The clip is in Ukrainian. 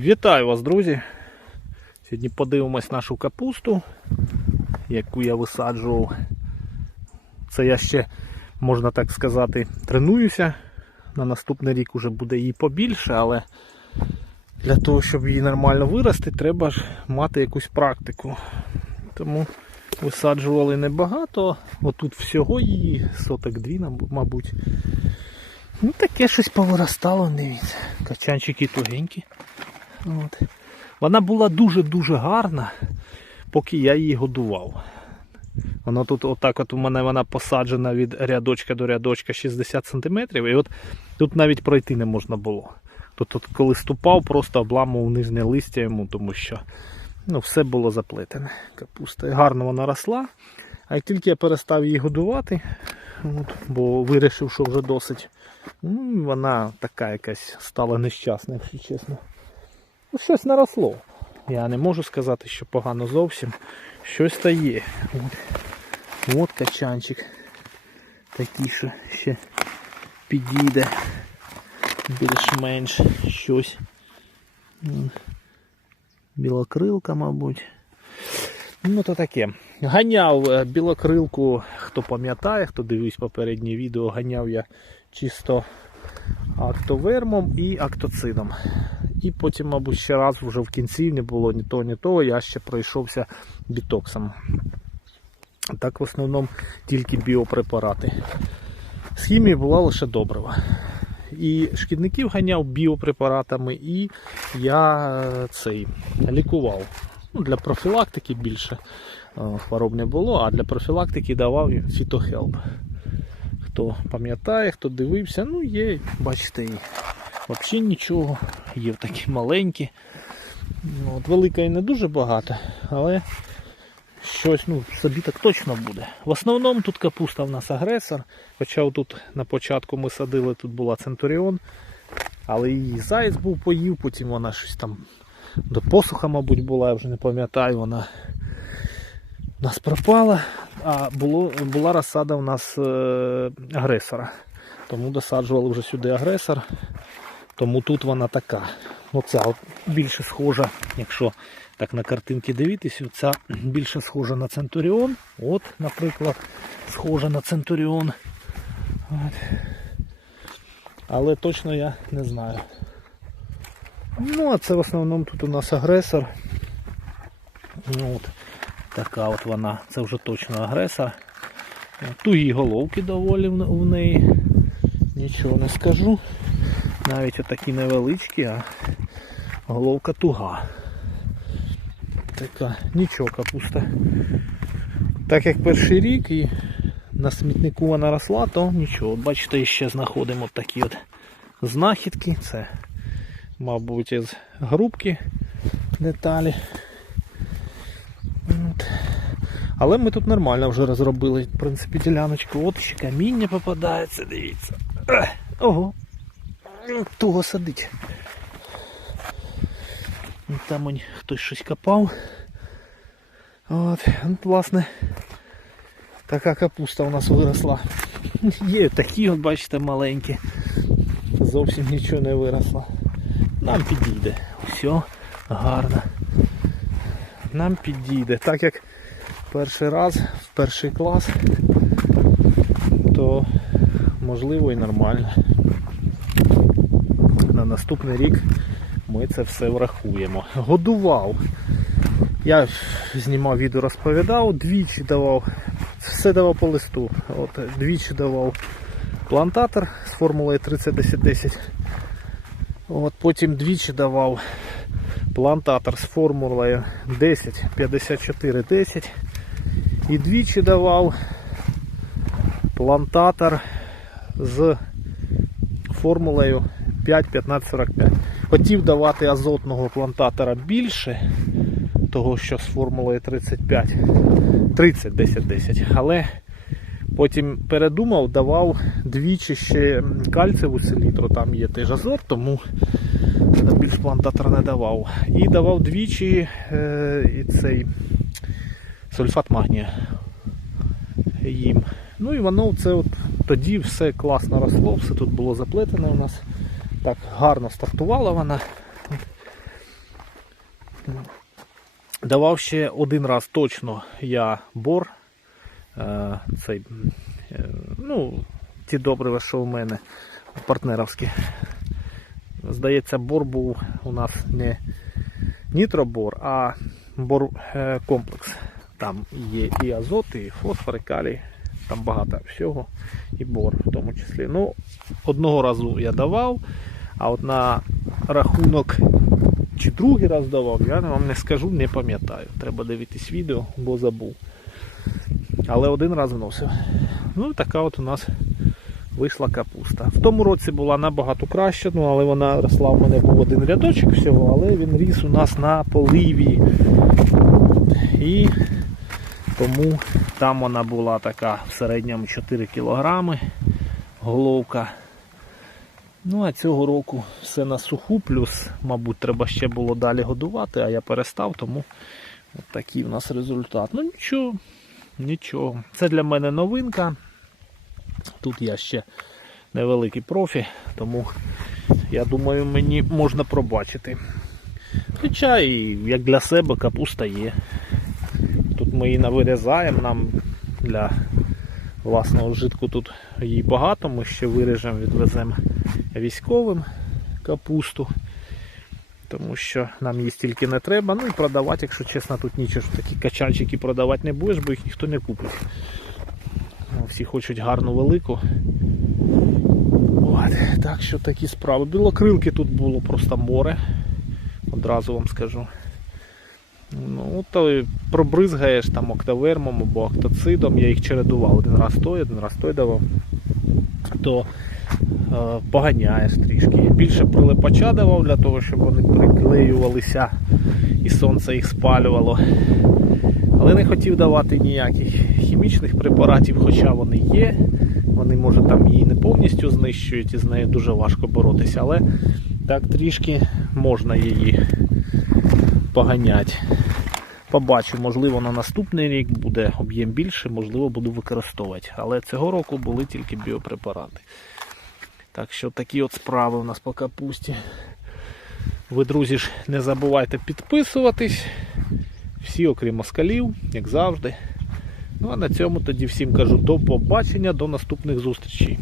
Вітаю вас, друзі! Сьогодні подивимось нашу капусту, яку я висаджував. Це я ще, можна так сказати, тренуюся. На наступний рік вже буде її побільше, але для того, щоб її нормально вирости, треба ж мати якусь практику. Тому висаджували небагато. Отут всього її, соток дві, мабуть. Ну таке щось повиростало, дивіться. Качанчики тугенькі. От. Вона була дуже-дуже гарна, поки я її годував. Вона тут отак от у мене вона посаджена від рядочка до рядочка 60 см. І от тут навіть пройти не можна було. Тут, от коли ступав, просто обламував нижнє листя йому, тому що ну, все було заплетене. Капуста. Гарно вона росла. А як тільки я перестав її годувати, от, бо вирішив, що вже досить, ну, вона така якась стала нещасна, якщо чесно. Ну, щось наросло. Я не можу сказати, що погано зовсім. Щось та є. От, От качанчик. Такий, що ще підійде більш-менш щось. Білокрилка, мабуть. Ну, то таке. Ганяв е, білокрилку, хто пам'ятає, хто дивився попереднє відео, ганяв я чисто актовермом і актоцидом. І потім, мабуть, ще раз вже в кінці не було ні того, ні того, я ще пройшовся бітоксом. Так в основному тільки біопрепарати. З хімії була лише добрива. І шкідників ганяв біопрепаратами, і я е, цей лікував. Ну, для профілактики більше е, хвороб не було, а для профілактики давав фітохелп. Хто пам'ятає, хто дивився, ну є, бачите, взагалі нічого, є такі маленькі. Ну, От велика і не дуже багато, але щось ну, собі так точно буде. В основному тут капуста в нас агресор. Хоча тут на початку ми садили, тут була Центуріон, але її заєць був поїв, потім вона щось там до посуха, мабуть, була, я вже не пам'ятаю, вона нас пропала, а було, була розсада у нас е, агресора. Тому досаджували вже сюди агресор. Тому тут вона така. Оця більше схожа, якщо так на картинки дивитися, ця більше схожа на Центуріон. От, наприклад, схожа на Центуріон. От. Але точно я не знаю. Ну, а це в основному тут у нас агресор. Ну, от, така от вона, це вже точно агресор. Тугі головки доволі в неї. Нічого не скажу. Навіть отакі невеличкі, а головка туга. Така, нічого капуста. Так як перший рік і на смітнику вона росла, то нічого. Бачите, ще знаходимо такі от знахідки. Це, мабуть, із грубки деталі. От. Але ми тут нормально вже розробили, в принципі, діляночку. От ще каміння попадається, дивіться. Ого. Туго садить. Ну, Там он хтось щось копав. От, ну, власне, така капуста у нас виросла. Є такі, от бачите, маленькі. Зовсім нічого не виросло. Нам підійде. Все гарно. Нам підійде. Так як перший раз, в перший клас, то можливо і нормально. На наступний рік ми це все врахуємо. Годував. Я знімав відео, розповідав, двічі давав, все давав по листу. От, двічі давав плантатор з формулою 301010. От, потім двічі давав плантатор з формулою 105410. І двічі давав плантатор з формулою 5-15-45. Хотів давати азотного плантатора більше, того що з формулою 35, 30-10-10, але потім передумав, давав двічі ще кальцеву селітру, там є теж азот, тому більш плантатор не давав. І давав двічі е, і цей сульфат магнія їм. Ну і воно це от тоді все класно росло, все тут було заплетено у нас. Так гарно стартувала вона. Давав ще один раз точно я бор. Е, цей, е, ну, ті добрива, що у мене партнеровські. Здається, бор був у нас не нітробор, а бор е, комплекс. Там є і азот, і фосфор, і калій, там багато всього, і бор в тому числі. Ну, одного разу я давав, а от на рахунок чи другий раз давав, я вам не скажу, не пам'ятаю. Треба дивитись відео, бо забув. Але один раз вносив. Ну така от у нас вийшла капуста. В тому році була набагато краще, ну але вона росла в мене був один рядочок всього, але він ріс у нас на поливі. І тому там вона була така в середньому 4 кілограми головка. Ну а цього року все на суху, плюс, мабуть, треба ще було далі годувати, а я перестав, тому от такий у нас результат. Ну нічого, нічого. Це для мене новинка. Тут я ще невеликий профі, тому я думаю, мені можна пробачити. Хоча і як для себе капуста є. Тут ми її навирізаємо, нам для власного вжитку тут її багато, ми ще виріжемо, відвеземо військовим капусту, тому що нам її стільки не треба. Ну і продавати, якщо чесно, тут нічого такі качанчики продавати не будеш, бо їх ніхто не купить. Ну, Всі хочуть гарну велику. От, так що такі справи. Білокрилки тут було просто море. Одразу вам скажу. Ну, то пробризгаєш там октавермом або октоцидом, я їх чередував один раз той, один раз той давав, то поганяєш трішки. Більше прилипача давав для того, щоб вони приклеювалися і сонце їх спалювало. Але не хотів давати ніяких хімічних препаратів, хоча вони є. Вони, може, там її не повністю знищують і з нею дуже важко боротися, але так трішки можна її поганяти. Побачу, можливо, на наступний рік буде об'єм більше, можливо, буду використовувати. Але цього року були тільки біопрепарати. Так що такі от справи у нас по капусті. Ви, друзі, ж не забувайте підписуватись. Всі, окрім москалів, як завжди. Ну а на цьому тоді всім кажу до побачення, до наступних зустрічей.